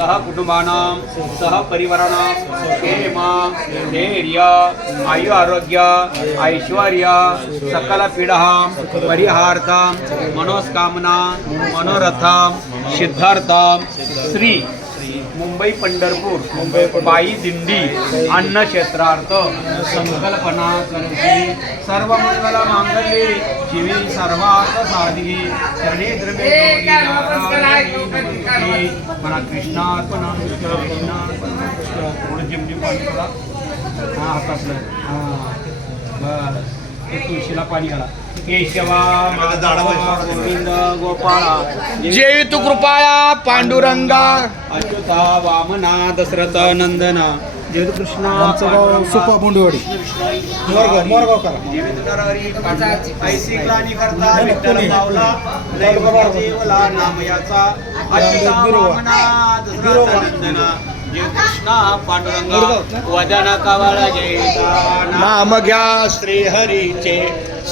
सह कुटुंबानां सह परिवाराणां क्षेम धैर्य आयु आरोग्य ऐश्वर्य सकल पीडा परिहार्थं मनोस्कामना मनोरथं सिद्धार्थं श्री मुंबई पंढरपूर पायी दिंडी अन्न क्षेत्रार्थ संकल्पना करते सर्व मंगल मांगल्ये शिवे सर्वार्थ साधी शरणे द्रव्ये मना कृष्णार्पण थोडं जिमजिम पाणी थोडा हातातलं तुळशीला पाणी घाला केशवा गोविंद गोपाळा जेवी तू कृपाया पांडुरंगा अच्युता वामना दशरथ नंदना जय कृष्णा सुपा बोंडीवाडी मोरगाव ऐसी ग्लानी करता विठ्ठल पावला देवला नाम याचा अच्युता वामना दशरथ नंदना जय कृष्णा पांडुरंगा वदन कवळ जयता नाम घ्या श्री हरीचे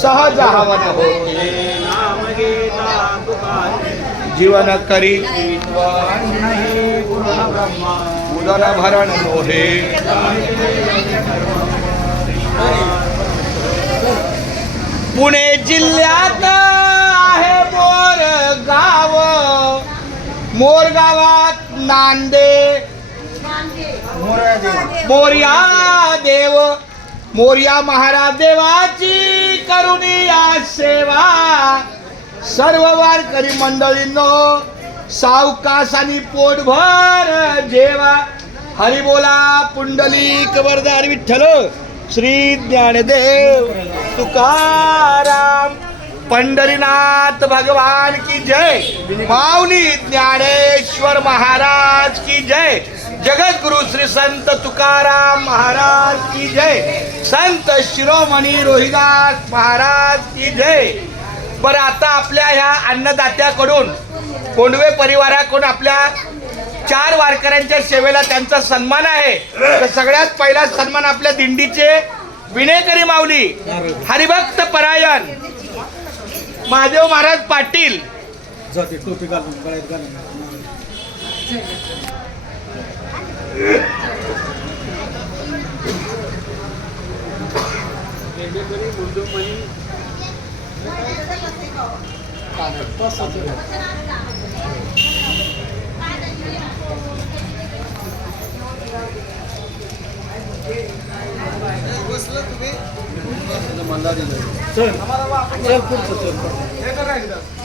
सहज हवन होते नाम घेता तुकारे जीवन करी ब्रह्मा उदर भरण मोहे पुणे जिल्ह्यात आहे मोरगावात नांदे मोर्या देव मोर्या महाराज देवाची करुणिया सेवा सर्व वारकरी मंडळींनो सावकाश आणि पोटभर जेवा हरी बोला पुंडलिक वरदार विठ्ठल श्री ज्ञानदेव तुकाराम पंढरीनाथ भगवान की जय माऊली ज्ञानेश्वर महाराज की जय जगद्गुरु श्री संत तुकाराम महाराज की जय संत शिरोमणी रोहिदास महाराज की जय। बरं आता आपल्या ह्या अन्नदात्याकडून कोंडवे परिवाराकडून आपल्या 4 वारकऱ्यांच्या सेवेला त्यांचा सन्मान आहे। तर सगळ्यात पहिला सन्मान आपल्या दिंडीचे विनेकरी माऊली हरिभक्त परायण महादेव महाराज पाटील टोपी घालून गळ्यात घालून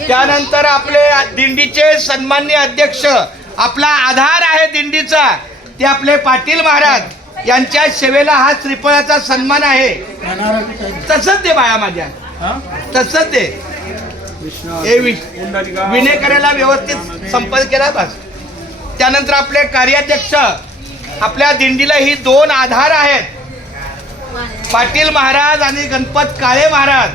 त्यानंतर आपले दिंडीचे सन्माननीय अध्यक्ष आपला आधार आहे दिंडीचा ते आपले पाटील महाराज यांच्या सेवेला हा श्रीफळाचा सन्मान आहे। तसंच दे बाळा माझ्या तसंच दे हे विनेकऱ्याला व्यवस्थित संपर्क केला बस। त्यानंतर आपले कार्याध्यक्ष आपल्या दिंडीला ही 2 आधार आहेत पाटील महाराज आणि गणपत काळे महाराज।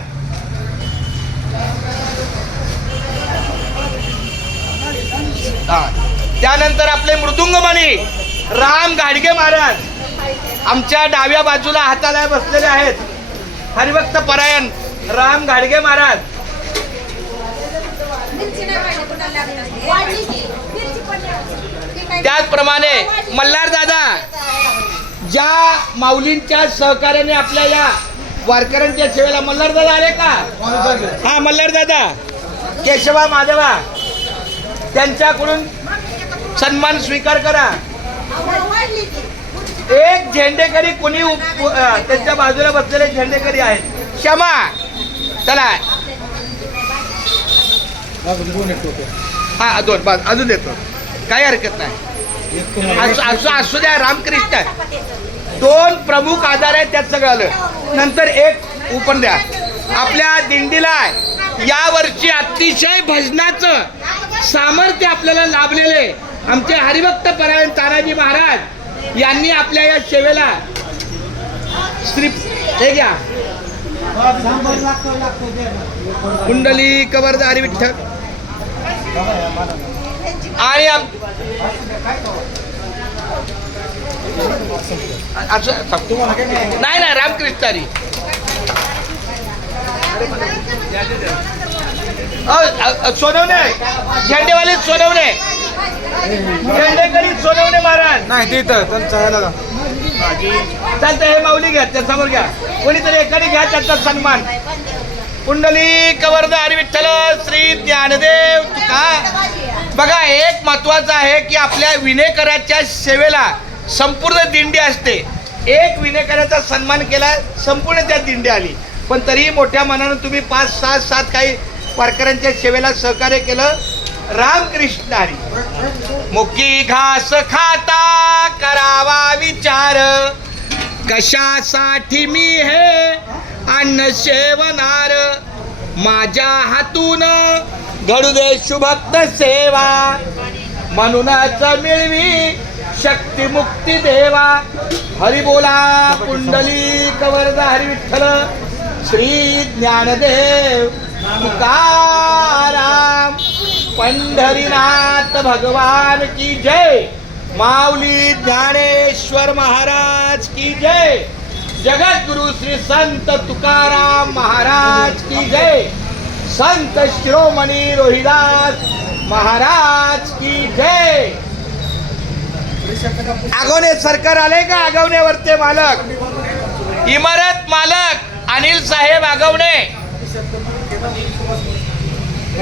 त्यानंतर आपले मृदुंगमणी राम गाडगे महाराज आमच्या डाव्या बाजूला हाताला बसलेले आहेत हरिभक्त परायण राम गाडगे महाराज। त्याचप्रमाणे मल्हार दादा ज्या माऊलींच्या सहकार्याने आपल्या या वारकऱ्यांच्या सेवेला मल्हार दादा आले का? हा मल्हार दादा केशवा माधवा त्यांच्याकडून सन्मान स्वीकार करा। एक झेंडेकरी कोणी त्यांच्या बाजूला बसलेले झेंडेकरी आहेत क्षमा चला हा 2 बस अजून देतो काही हरकत नाही असू द्या रामकृष्ण 2 प्रमुख आधार आहेत त्यात सगळं आलं नंतर एक उपन द्या। आपल्या दिंडीला यावर्षी अतिशय भजनाचं सामर्थ्य आपल्याला लाभलेले आमचे हरिभक्त परायण तानाजी महाराज यांनी आपल्या या सेवेला श्री हे घ्या कुंडली कवरदा हरी विठ्ठल आणि नाही ना रामकृष्णारी सोनवणे झेंडेवाले सोनवणे झेंडेकरी सोनवणे महाराज नाही तिथं त्यांचा ह्याला जा. चालतं हे माऊली घ्या त्या समोर घ्या कोणीतरी एकाने घ्या त्यांचा सन्मान कुंडली कवरदार विठ्ठल श्री ज्ञानदेव तुका. बघा एक महत्वाचं आहे की आपल्या विनेकराच्या सेवेला संपूर्ण दिंडी असते. एक विनेकराचा सन्मान केला संपूर्ण त्या दिंडी आली पण तरीही मोठ्या मनानं तुम्ही 5, 6, 7 काही वारकऱ्यांच्या सेवेला सहकार्य केलं. रामकृष्ण हरी. मुकी घास खाता करावा विचार कशासाठी मी हे अन्न सेवनार माझ्या हातून घडू दे शुभक्त सेवा म्हणूनच मिळवी शक्ती मुक्ती देवा. हरी बोला कुंडली कवरदा हरी विठ्ठल श्री ज्ञानदेव तुकाराम पंढरीनाथ भगवान की जय. माऊली ज्ञानेश्वर महाराज की जय. जगद्गुरु श्री संत तुकाराम महाराज की जय. संत शिरोमणी रोहिदास महाराज की जय. आगवणे सरकार आले का? आगवणेवरचे मालक इमारत मालक अनिल साहेब आगवणे